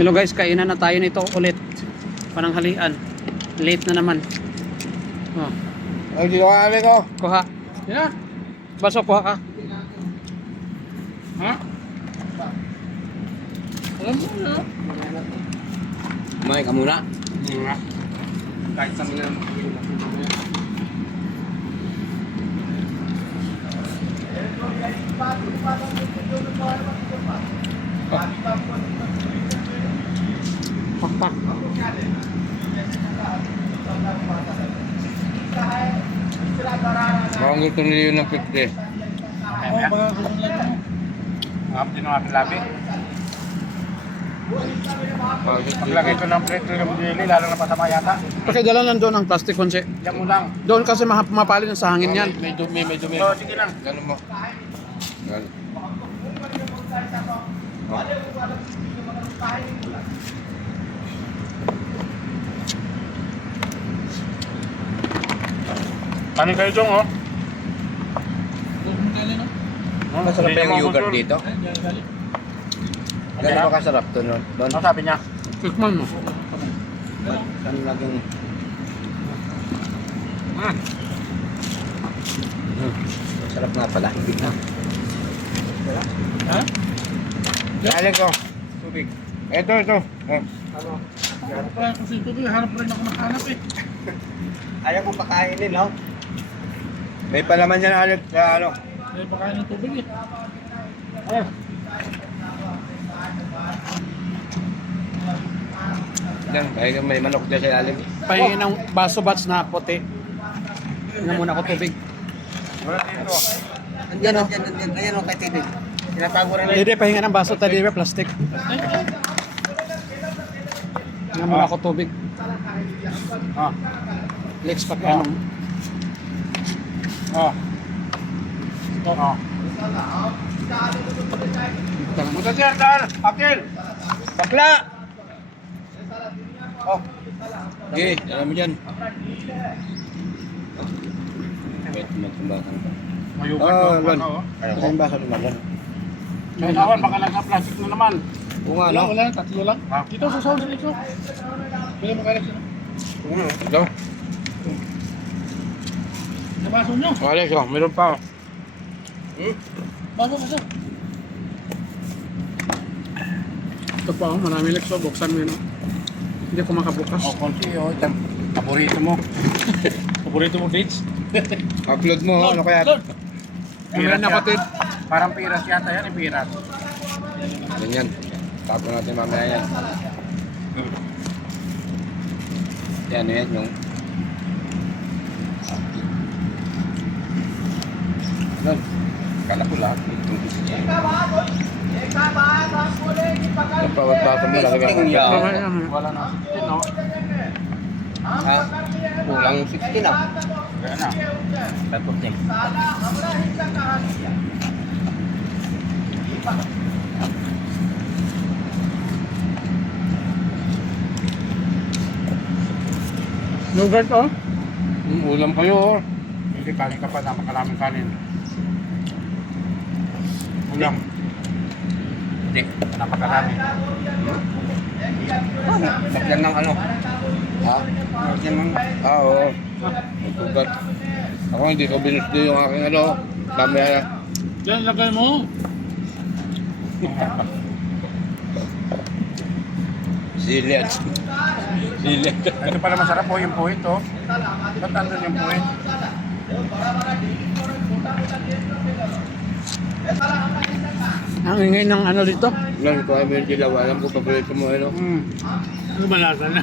Hello guys, kainan na tayo nito ulit. Pananghalian. Late na naman. Oh, Ay, dito ka kami ko. kuha. Yan. Baso, kuha ka. Ha? Alam mo na. Kumain ka muna. Kahit sa mga Pakpak. Mukhang gusto nila yun ng 50. Oo, mga kasunod mo. Ngap din ang ating labi. Paglagay ko ng plate ng dili, lalo na pasama yata. Pakidala lang doon ang plastic konse. Diyan mo lang. Doon kasi mapalin sa hangin yan. May dumi, may dumi. So, sige lang. Ganun mo. Ganun. Kanin kayo dyan, oh. Masarap pa yung yogurt dito. Gano'n ba kasarap to nun? Doon? Ano sabi niya? Tikman mo. Ano laging... Sarap nga pala. Hindi na. Ha? Alin ko. Tubig. Ito. Oh. Kasi ito, harap rin ako makahanap eh. Ayaw ko pakainin, no? May palaman yan alit sa ano. May pakain ng tubig eh. Yan, kaya may manok dyan sa ilalim. Pahingi ng baso bats na puti. Tingnan muna ako tubig. Wala dito. Andyan o. Ayan o kay tubig. Tinatago rin Hindi, pahinga ng baso tayo, plastic. Tingnan muna ako tubig. Ah. Lex, ano? Oh. Oh. Punta siya, Dan. Akil. Bakla! Oh. Okay, alam mo dyan. Wait, magtumbakan ka. Mayugan Ah, daw. Lon. Oh. Saan ba sa lumalan? May kawan, baka nagka-plastic na naman. Oo nga, no? Wala, tatlo lang. Dito, susaw dito. Pwede mo kaya sila. Ito. Sa baso nyo. Alex, oh, meron pa. Baso. Ito pa, marami Lex. Buksan mo yun. Hindi ako makabukas. Oh, konti. Oh, paborito mo. Paborito mo dates? Upload mo, ano kaya? Meron na kapatid. Parang piras yata yan, piras. Ganyan. Tapo natin mamaya yan. Yan, yan yung... Ano? Kala ko lahat. Yung bawat baso mo lalagyan ko. Wala na. Sino? Ha? Kulang 60 na. Kaya na. Tapos din. Yogurt, oh. Ulam kayo, oh. Hindi, kanin ka pa. Napakalaming kanin. Ulam. Hindi. Napakarami. Lagyan ng ano? Ha? Lagyan ng... Oo. Magkugat. Ako hindi ko binusdo yung aking ano. Kamera. Diyan, lagay mo. Silet. Silet. Ito pala masarap po yung puwit, oh. Ba't andun yung puwit? Ang ingay ng ano dito. Lang ko ay may dilaw. Alam ko paborito mo ano. Ano malasa na?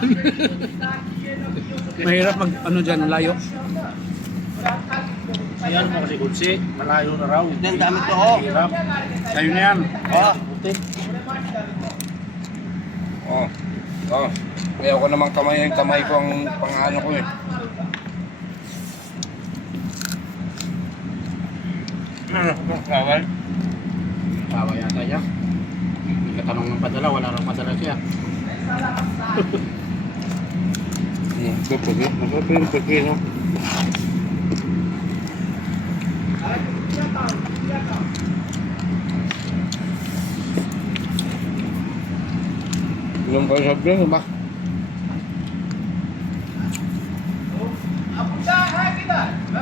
Mahirap mag ano dyan, layo. Ayan mo kasi kutsi. Malayo na raw. Ang dami to, oh. Hirap. Sa'yo na yan. Oh. Buti. Oh. Oh. Kaya ako namang kamay ko ang pang-ano ko eh. Kawal. Tawa yata niya. Hindi ka tanong ng padala. Wala raw padala siya. Ito pagi. Masarap yung pagi, no? Inom kayo sa drink, ba?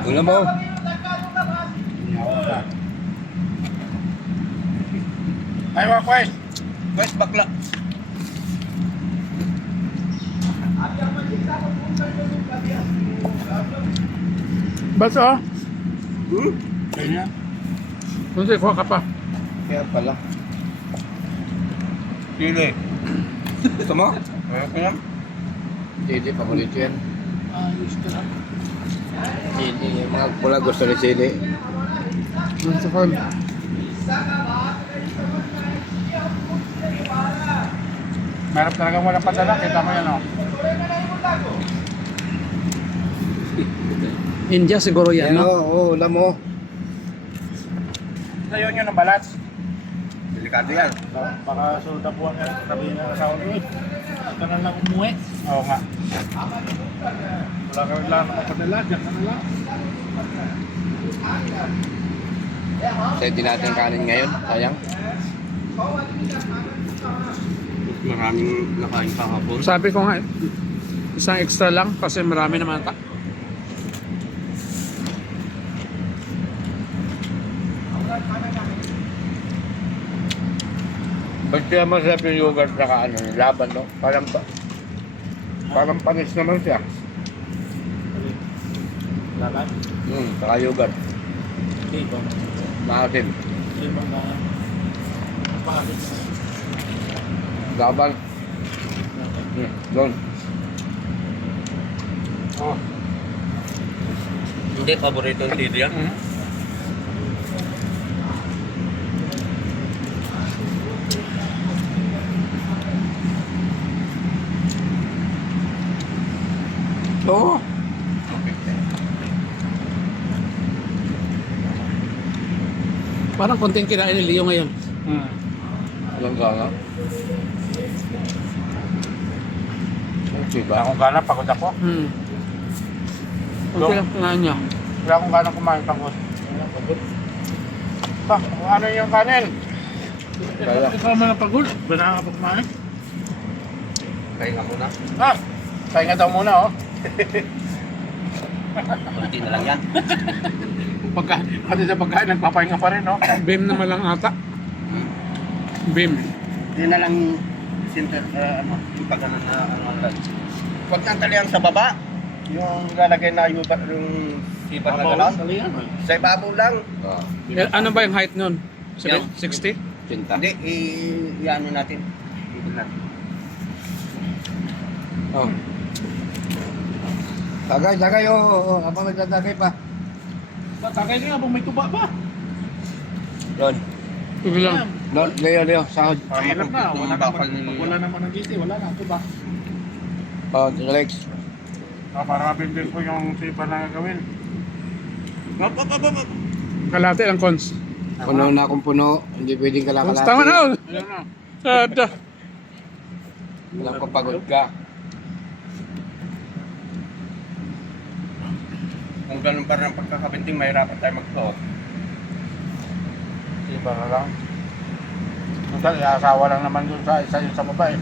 Ulam mo. Ay, mga Quest! Quest, bakla! Baso ah. Kaya Hindi, kuha ka pa. Kaya pala. Sili. Gusto mo? Kaya ko yan. Sili, paborito yan. Ayos ka lang. Sili, yung mga pula gusto ni sili. Gusto ko. Meron talagang walang padala. Kita mo yan, oh. India siguro yan, Yan, no? oo, ulam mo. Sa'yo nyo ng balats. Delikado yan. Baka sulta po ang sabihin ng asawa ko. Ito na lang umuwi. Oo nga. Wala ka lang padala. Diyan ka na lang. Sa'yo din natin kanin ngayon, sayang. Maraming nakain kahapon. Sabi ko nga, isang extra lang kasi marami naman ta. Ba't kaya masarap yung yogurt na ano, laban, no? Parang panis naman siya. Laban? Saka yogurt. Hindi ba? Maasim. Hindi ba na? Bakit? Laban. Doon. Oh. Hindi, paborito ng Didi yan. Oo. Parang konting kinain ni Leo ngayon. Walang gana. Diba? Wala akong gana, pagod ako. Konti lang kinain niya. Wala akong gana kumain, pagod. Pa, kung ano yung kanin? Kaya. Ikaw man ang pagod. Ba nakakapag-kumain? Pahinga muna. Ah! Pahinga daw muna, oh. Kunti na lang yan. Pati sa pagkain, nagpapahinga pa rin, no? Beam naman lang ata. Beam. Hindi na lang center, yung pagkanan na ano. Huwag nang talihan sa baba. Yung lalagay na yung sipa na gano'n. Sa ibabaw lang. Ano ba yung height nun? Yung- 60? Cinta. Hindi, i-ano natin. Ibig natin. Oh. Tagay, oo. Habang nagdadagay pa. Tagay nga, kung may tuba ba? Ron. Sige lang. Leo, sahod. Mahirap na, wala naman ng GT, wala na, tuba. Oh, Alex. Para mabindin ko yung sipa na gagawin. Kalate lang, Cons. Puno na akong puno. Hindi pwedeng Cons, kalakalati. tama na! Ayun na. Sada. Walang papagod ka. Kung ganun pa rin ang pagkakabinting, mahirapan tayo magsuot. Sipa na lang. Total, asawa lang naman dun sa isa yung sa baba eh.